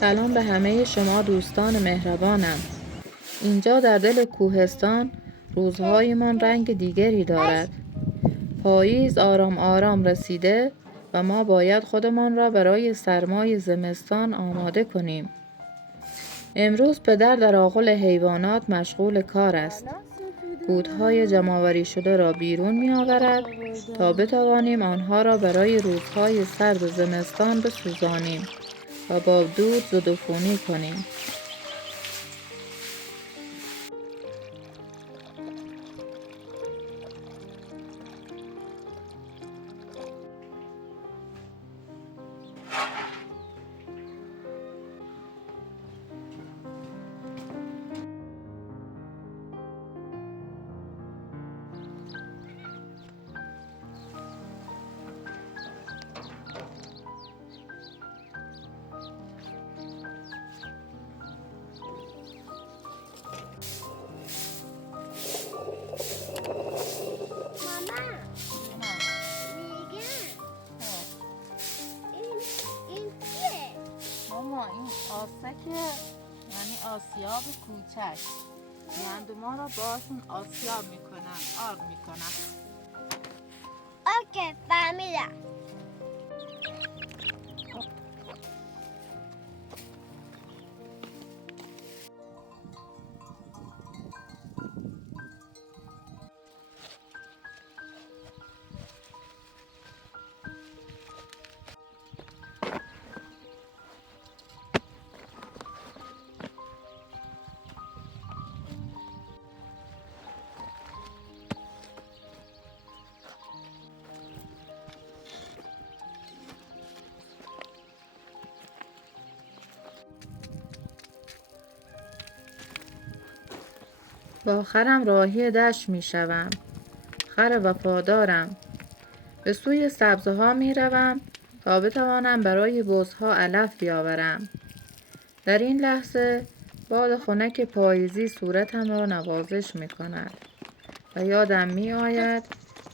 سلام به همه شما دوستان مهربانم. اینجا در دل کوهستان روزهایمان رنگ دیگری دارد. پاییز آرام آرام رسیده و ما باید خودمان را برای سرمای زمستان آماده کنیم. امروز پدر در آغل حیوانات مشغول کار است. کودهای جمع‌آوری شده را بیرون می آورد تا بتوانیم آنها را برای روزهای سرد زمستان بسوزانیم و با دود ضدعفونی کنیم. این آسکه یعنی آسیاب کوچک گندما را باشون آسیاب میکنن، آرد میکنن. اوکی فهمیدم. با خرم راهی دشت می شوم. خر وفادارم. به سوی سبزها می روم تا بتوانم برای بزها علف بیاورم. در این لحظه باد خنک پاییزی صورتم را نوازش می کند و یادم می آید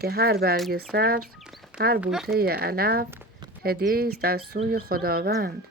که هر برگ سبز، هر بوته علف هدیه‌ای است از سوی خداوند.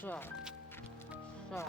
شا شا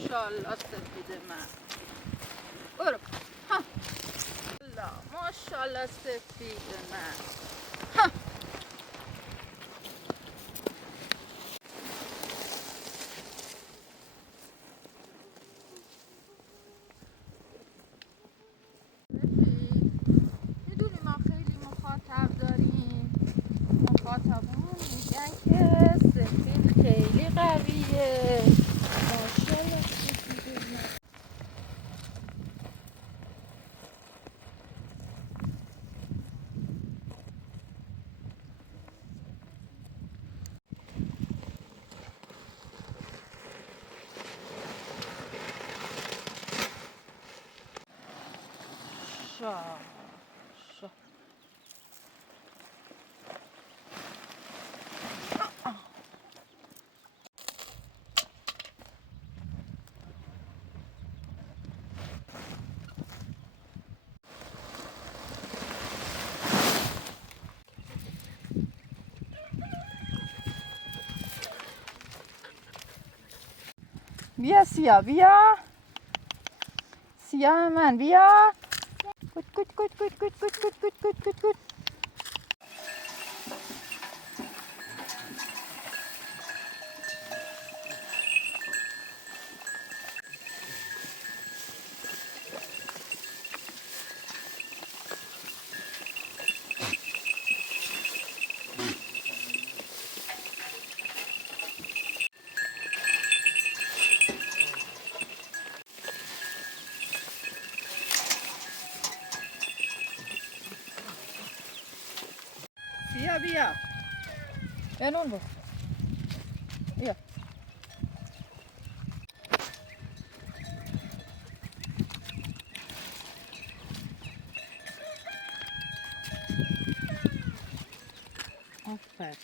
ماشاءالله سفید من. برو. ها. الله ماشاءالله سفید من. ها. میدونی ما خیلی مخاطب داریم. مخاطبون میگن که سفید خیلی قویه. ماشاءالله سفید من. شا شا بیا سیاه بیا. سیاه من بیا. کت کت کت کت کت کت کت کت کت کت کت. بیا بیا. بنون بخور. بیا. آفر.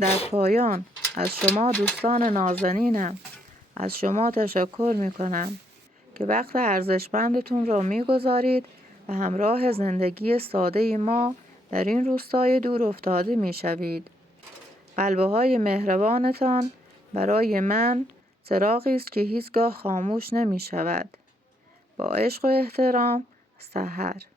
در پایان از شما دوستان نازنینم از شما تشکر می کنم که وقت ارزشمندتون را می گذارید و همراه زندگی ساده ما در این روستای دور افتاده می شوید. قلبه های مهربانتان برای من چراغی است که هیچگاه خاموش نمی شود. با عشق و احترام، سحر.